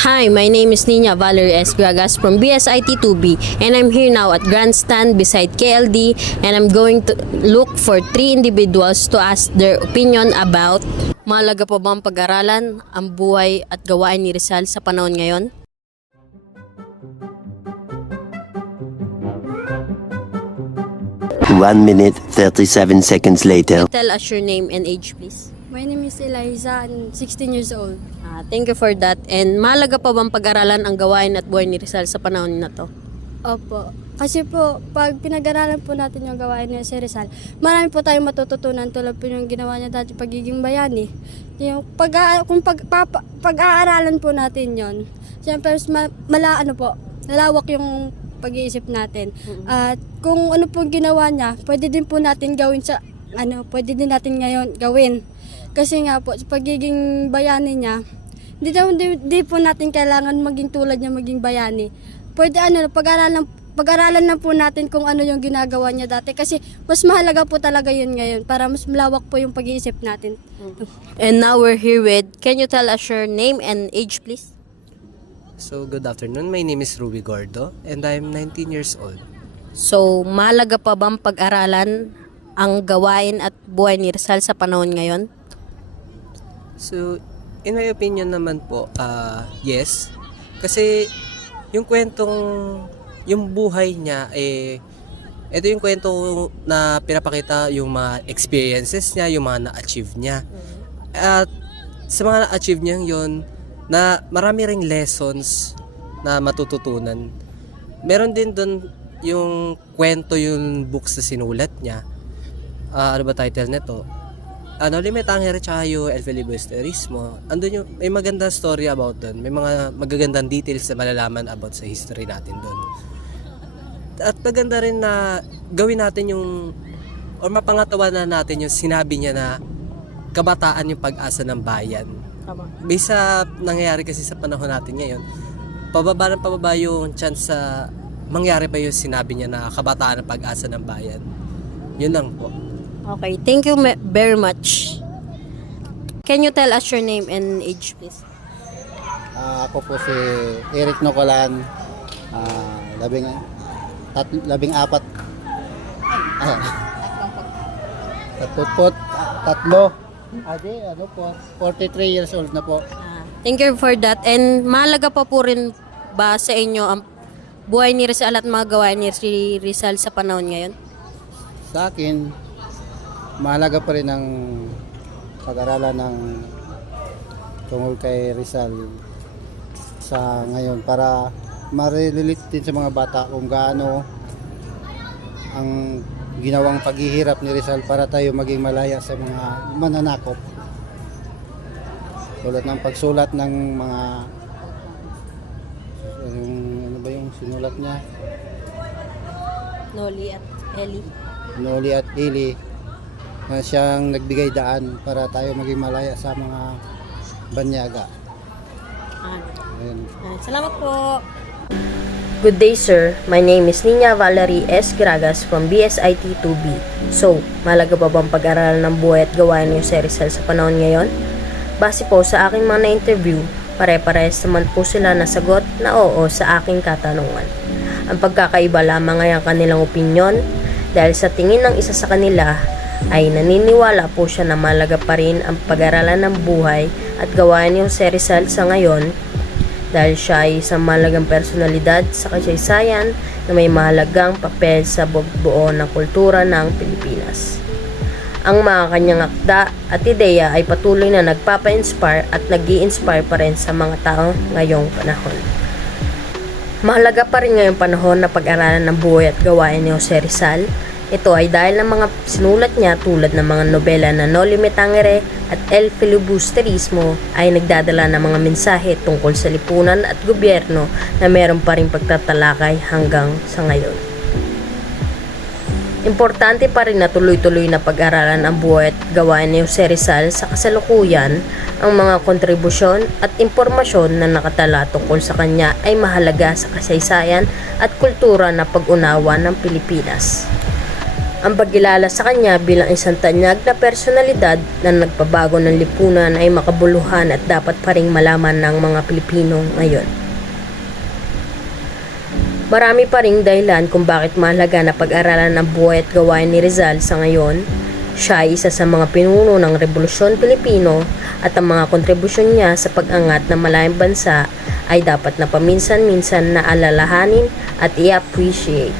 Hi, my name is Nina Valerie S. Gragas from BSIT-2B, and I'm here now at Grandstand beside KLD, and I'm going to look for 3 individuals to ask their opinion about mahalaga pa bang pag-aralan ang buhay at gawain ni Rizal sa panahon ngayon? One minute, 37 seconds later. Tell us your name and age, please. My name is Eliza, and 16 years old. Thank you for that. And mahalaga pa bang pag-aralan ang gawain at buhay ni Rizal sa panahon na to? Opo. Kasi po, pag pinag-aralan po natin yung gawain niya si Rizal, marami po tayong matututunan tulad po yung ginawa niya dati pagiging bayani. Yung pag-aaralan po natin yon. Siyempre, malawak yung pag-iisip natin. At kung ano po ginawa niya, pwede din po natin gawin sa, pwede din natin ngayon gawin. Kasi nga po, sa pagiging bayani niya, di po natin kailangan maging tulad niya, maging bayani. Pwede pag-aralan lang po natin kung ano yung ginagawa niya dati. Kasi mas mahalaga po talaga yun ngayon para mas malawak po yung pag-iisip natin. And now we're here with, can you tell us your name and age, please? So, good afternoon. My name is Ruby Gordo and I'm 19 years old. So, mahalaga pa bang pag-aralan ang gawain at buhay ni Rizal sa panahon ngayon? So, in my opinion naman po, yes. Kasi yung yung buhay niya, ito yung kwento na pinapakita yung mga experiences niya, yung mga na-achieve niya. At sa mga na-achieve niya yun, na marami ring lessons na matututunan. Meron din doon yung kwento, yung books na sinulat niya. Ano ba title nito? Limitangere tsaka yung El Filibusterismo. Andun yung, may magandang story about doon. May mga magagandang details na malalaman about sa history natin doon. At maganda rin na gawin natin yung, or mapangatawanan natin yung sinabi niya na kabataan yung pag-asa ng bayan. Based sa nangyayari kasi sa panahon natin ngayon, pababa yung chance sa mangyari pa yung sinabi niya na kabataan ang pag-asa ng bayan. Yun lang po. Okay, thank you very much. Can you tell us your name and age, please? Ako po si Eric Nocolan, 14. Tatlo. 43 years old na po. Thank you for that. And mahalaga pa po rin ba sa inyo ang buhay ni Rizal at mga gawain ni Rizal sa panahon ngayon? Sa akin, mahalaga pa rin ang pag-aralan ng tungkol kay Rizal sa ngayon para ma-relate din sa mga bata kung gaano ang ginawang paghihirap ni Rizal para tayo maging malaya sa mga mananakop. Tulad ng pagsulat ng mga yung sinulat niya? Noli at Eli na siyang nagbigay daan para tayo maging malaya sa mga banyaga. Salamat po. Good day, sir. My name is Nina Valerie S. Gragas from BSIT-2B. So, mahalaga pa bang pag-aralan ng buhay at gawain ni Rizal sa panahon ngayon? Base po sa aking mga na-interview, pare-parehas naman po sila nasagot na oo sa aking katanungan. Ang pagkakaiba lamang ay ang kanilang opinyon dahil sa tingin ng isa sa kanila ay naniniwala po siya na mahalaga pa rin ang pag-aralan ng buhay at gawain ni Rizal sa ngayon dahil siya ay isang mahalagang personalidad sa kasaysayan na may mahalagang papel sa buo ng kultura ng Pilipinas. Ang mga kanyang akda at ideya ay patuloy na nagpapa-inspire at nag-i-inspire pa rin sa mga tao ngayong panahon. Mahalaga pa rin ngayong panahon na pag-aralan ng buhay at gawain ni Rizal. Ito ay dahil ng mga sinulat niya tulad ng mga nobela na No Limitangere at El Filibusterismo ay nagdadala ng mga mensahe tungkol sa lipunan at gobyerno na meron pa rin pagtatalakay hanggang sa ngayon. Importante pa rin na tuloy-tuloy na pag-aralan ang buhay at gawain ni Rizal sa kasalukuyan. Ang mga kontribusyon at impormasyon na nakatala tungkol sa kanya ay mahalaga sa kasaysayan at kultura na pag-unawa ng Pilipinas. Ang pagkilala sa kanya bilang isang tanyag na personalidad na nagpabago ng lipunan ay makabuluhan at dapat pa ring malaman ng mga Pilipino ngayon. Marami pa ring dahilan kung bakit mahalaga na pag-aralan ang buhay at gawain ni Rizal sa ngayon. Siya ay isa sa mga pinuno ng Revolusyon Pilipino at ang mga kontribusyon niya sa pag-angat ng malayang bansa ay dapat na paminsan-minsan na alalahanin at i-appreciate.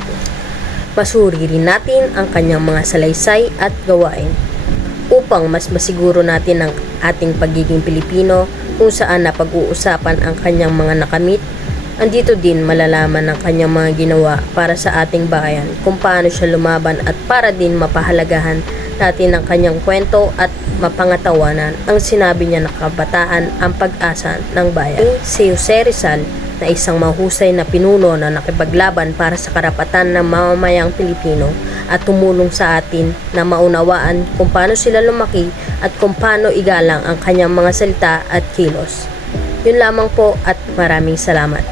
Masuri rin natin ang kanyang mga salaysay at gawain upang mas masiguro natin ang ating pagiging Pilipino kung saan na pag-uusapan ang kanyang mga nakamit. Andito din malalaman ang kanyang mga ginawa para sa ating bayan, kung paano siya lumaban at para din mapahalagahan natin ang kanyang kwento at mapangatawanan ang sinabi niya na kabataan ang pag-asa ng bayan. Si Jose Rizal na isang mahusay na pinuno na nakipaglaban para sa karapatan ng mamamayang Pilipino at tumulong sa atin na maunawaan kung paano sila lumaki at kung paano igalang ang kanyang mga salita at kilos. Yun lamang po at maraming salamat.